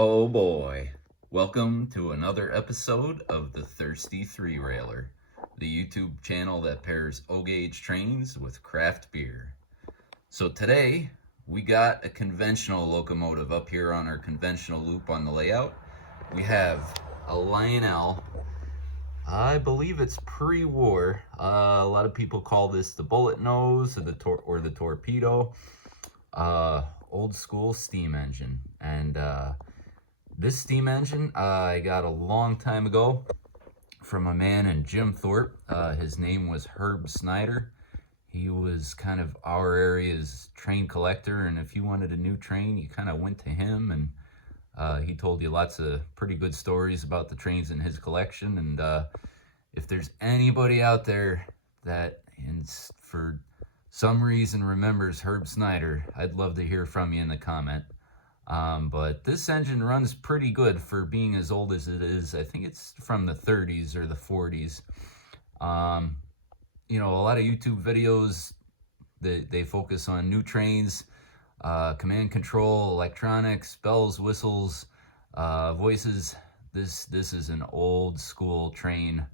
Oh boy, welcome to another episode of the Thirsty Three-Railer, the YouTube channel that pairs O-gauge trains with craft beer. So today, we got a conventional locomotive up here on our conventional loop on the layout. We have a Lionel. I believe it's pre-war. A lot of people call this the bullet nose or the torpedo. Old school steam engine. And this steam engine I got a long time ago from a man in Jim Thorpe. His name was Herb Snyder. He was kind of our area's train collector, and if you wanted a new train, you kind of went to him, and he told you lots of pretty good stories about the trains in his collection. And if there's anybody out there that for some reason remembers Herb Snyder, I'd love to hear from you in the comment. But this engine runs pretty good for being as old as it is. I think it's from the 30s or the 40s. You know, a lot of YouTube videos, they focus on new trains, command control, electronics, bells, whistles, voices. This is an old school train.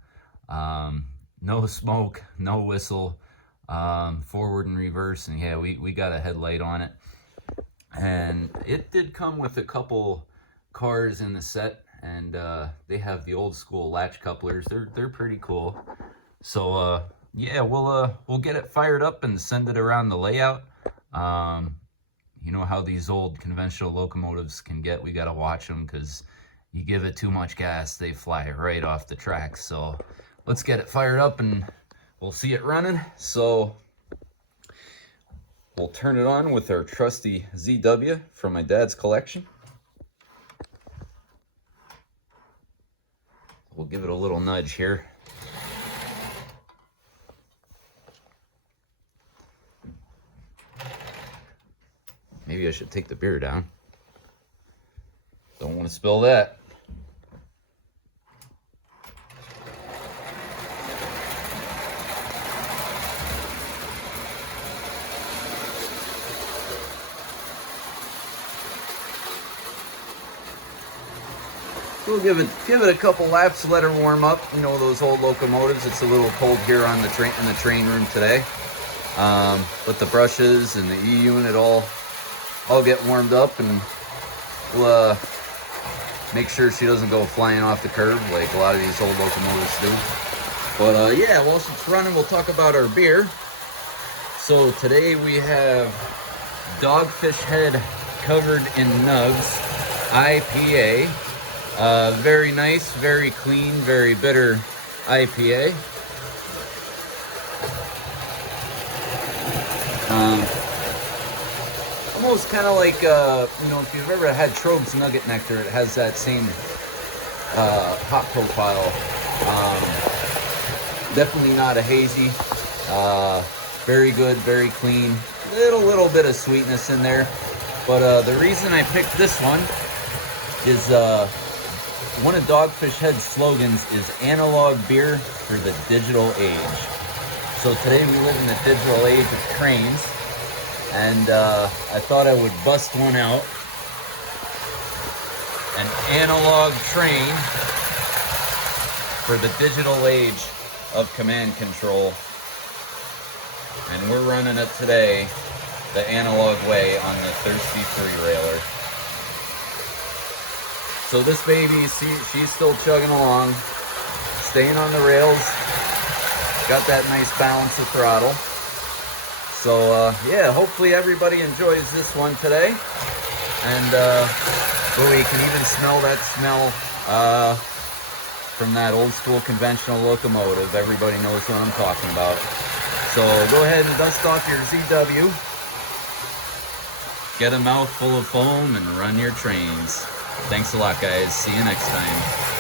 No smoke, no whistle, forward and reverse. And yeah, we got a headlight on it. And it did come with a couple cars in the set, and they have the old school latch couplers. They're pretty cool. So yeah, we'll get it fired up and send it around the layout. You know how these old conventional locomotives can get. We gotta watch them, because you give it too much gas, they fly right off the tracks. So let's get it fired up and we'll see it running. So we'll turn it on with our trusty ZW from my dad's collection. We'll give it a little nudge here. Maybe I should take the beer down. Don't want to spill that. We'll give it a couple laps, let her warm up. You know, those old locomotives, it's a little cold here on the train room today. But the brushes and the E-unit all get warmed up, and we'll make sure she doesn't go flying off the curb like a lot of these old locomotives do. But yeah, while she's running, we'll talk about our beer. So today we have Dogfish Head Covered in Nuggs IPA. Very nice, very clean, very bitter IPA. Almost kind of like, you know, if you've ever had Trobe's Nugget Nectar, it has that same hop profile. Definitely not a hazy. Very good, very clean. Little bit of sweetness in there. But the reason I picked this one is one of Dogfish Head's slogans is analog beer for the digital age. So today we live in the digital age of trains, and I thought I would bust one out. An analog train for the digital age of command control. And we're running it today the analog way on the Thirsty Three-Railer. So this baby, she's still chugging along, staying on the rails, got that nice balance of throttle. So yeah, hopefully everybody enjoys this one today. And we can even smell that smell from that old school conventional locomotive. Everybody knows what I'm talking about. So go ahead and dust off your ZW, get a mouthful of foam, and run your trains. Thanks a lot, guys. See you next time.